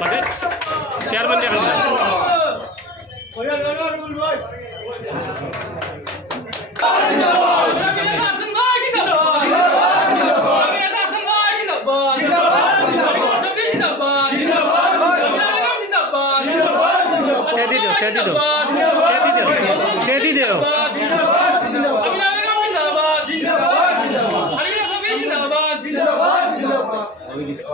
పక్కన చైర్మన్ గారు Teddy do, Teddy do.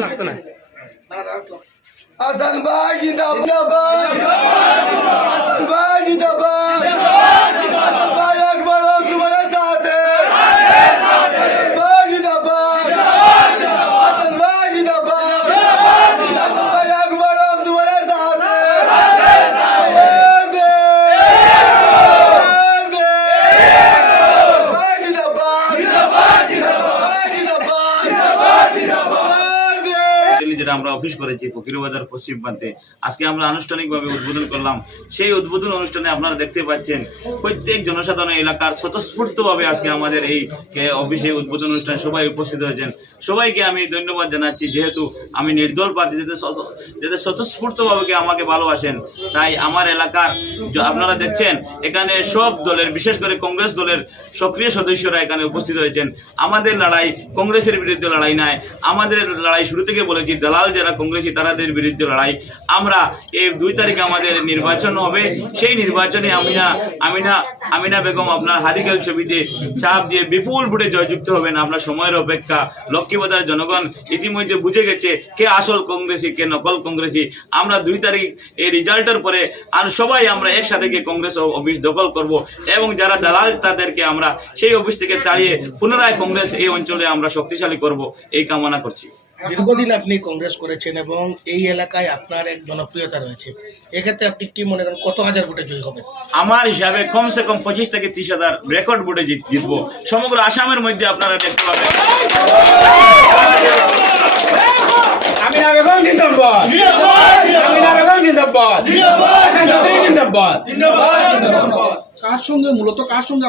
লাগতো না হাসান ভাই জিন্দাবাদ হাসান যেটা আমরা অফিস করেছি, ফকিরবাজার পশ্চিম প্রান্তে। আজকে আমরা আনুষ্ঠানিকভাবে উদ্বোধন করলাম। সেই উদ্বোধন অনুষ্ঠানে আপনারা দেখতে পাচ্ছেন, প্রত্যেক জনসাধারণ এলাকার স্বতঃস্ফূর্তভাবে আজকে আমাদের এই অফিসে উদ্বোধন অনুষ্ঠানে সবাই উপস্থিত হয়েছেন। সবাইকে আমি ধন্যবাদ জানাচ্ছি, যেহেতু আমি নির্দল প্রার্থী, যাতে যাতে স্বতঃস্ফূর্তভাবে আমাকে ভালোবাসেন, তাই আমার এলাকার আপনারা দেখছেন, এখানে সব দলের, বিশেষ করে কংগ্রেস দলের সক্রিয় সদস্যরা এখানে উপস্থিত হয়েছেন। আমাদের লড়াই কংগ্রেসের বিরুদ্ধে লড়াই নয়, আমাদের লড়াই শুরু থেকে বলেছি দালাল যারা কংগ্রেসী, তারাদের বিরুদ্ধে লড়াই। আমরা এই দুই তারিখে আমাদের নির্বাচন হবে। সেই নির্বাচনে আমিনা আমিনা আমিনা বেগম আপনার হারিকেল ছবিতে চাপ দিয়ে বিপুল ভোটে জয়যুক্ত হবেন। আপনার সময়ের অপেক্ষা লক্ষ্মীবাজার জনগণ ইতিমধ্যে বুঝে গেছে কে আসল কংগ্রেসী, কে নকল কংগ্রেসী। আমরা দুই তারিখ এই রেজাল্টের পরে আর সবাই আমরা একসাথে গিয়ে কংগ্রেস অফিস দখল করব এবং যারা দালাল, তাদেরকে আমরা সেই অফিস থেকে তাড়িয়ে পুনরায় কংগ্রেস এই অঞ্চলে আমরা শক্তিশালী করব। এই কামনা করছি। দীর্ঘদিন আপনি কংগ্রেস করেছেন এবং এই এলাকায় আপনার এক জনপ্রিয়তা রয়েছে। এক্ষেত্রে আপনি কি মনে করেন কত হাজার ভোটে জয়ী হবেন? আমার হিসাবে কমসে কম পঁচিশ থেকে ত্রিশ হাজার রেকর্ড বোর্ডে জিতবো। সমগ্র আসামের মধ্যে আপনারা দেখতে পাবেন। আমিনা বেগম জিন্দাবাদ। আমিনা বেগম জিন্দাবাদ। চৌধুরী জিন্দাবাদ। কার সঙ্গে, মূলত কার সঙ্গে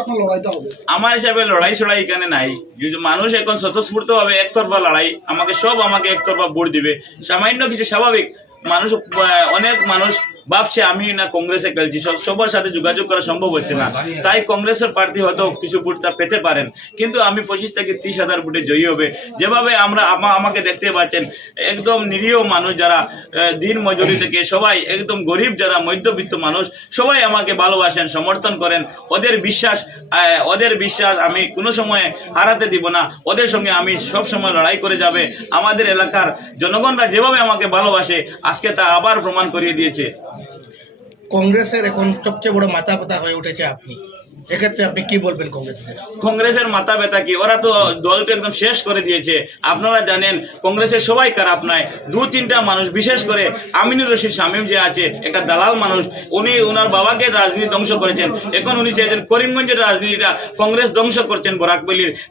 আমার হিসাবে লড়াই সড়াই এখানে নাই। যদি মানুষ এখন স্বতঃস্ফূর্ত ভাবে একতরফা লড়াই, আমাকে সব আমাকে একতরফা ভোট দিবে। সামান্য কিছু স্বাভাবিক, মানুষ অনেক মানুষ ভাবছে, আমি না কংগ্রেসে খেলছি সবার সাথে যোগাযোগ করা সম্ভব হচ্ছে না। তাই কংগ্রেসের প্রার্থী হয়তো কিছু ভোটটা পেতে পারেন, কিন্তু আমি পঁচিশ থেকে ত্রিশ হাজার ভোটে জয়ী হবে। যেভাবে আমরা আমাকে দেখতে পাচ্ছেন, একদম নিরীহ মানুষ যারা দিন মজুরি থেকে সবাই একদম গরিব যারা, মধ্যবিত্ত মানুষ, সবাই আমাকে ভালোবাসেন, সমর্থন করেন। ওদের বিশ্বাস ওদের বিশ্বাস আমি কোনো সময় হারাতে দিব না। ওদের সঙ্গে আমি সব সময় লড়াই করে যাবে। আমাদের এলাকার জনগণরা যেভাবে আমাকে ভালোবাসে, আজকে তা আবার প্রমাণ করিয়ে দিয়েছে। কংগ্রেসের এখন সবচেয়ে বড় মাথা পাতা হয়ে উঠেছে আপনি। এক্ষেত্রে আপনি কি বলবেন কংগ্রেসের? মাথা ব্যথা কি? ওরা তো দলটা একদম শেষ করে দিয়েছে। আপনারা জানেন, কংগ্রেসের সবাই খারাপ নয়। দু, তিনটা মানুষ, বিশেষ করে আমিনুর রশিদ শামীম যে আছে, একটা দালাল মানুষ, উনি ওনার বাবাকে রাজনীতি ধ্বংস করেছেন। এখন উনি চাইছেন করিমগঞ্জের রাজনীতিটা কংগ্রেস ধ্বংস করছেন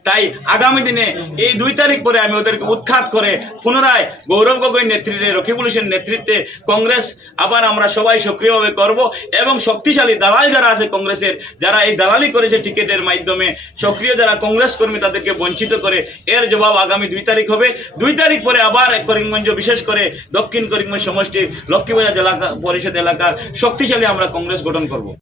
তাই আগামী দিনে এই দুই তারিখ পরে আমি ওদেরকে উৎখাত করে পুনরায় গৌরব গগৈ নেতৃত্বে, রকিবুল হোসেন নেতৃত্বে কংগ্রেস আবার আমরা সবাই সক্রিয়ভাবে করব এবং শক্তিশালী দালাল যারা আছে কংগ্রেসের, যারা এই দালালি করেছে টিকিটের মাধ্যমে। সক্রিয় যারা কংগ্রেস কর্মী তাদেরকে বঞ্চিত করে, এর জবাব আগামী দুই তারিখ হবে। দুই তারিখ পরে আবার করিমগঞ্জ, বিশেষ করে দক্ষিণ করিমগঞ্জ সমষ্টির লক্ষ্মীবাজার জেলা পরিষদ এলাকার শক্তিশালী আমরা কংগ্রেস গঠন করব।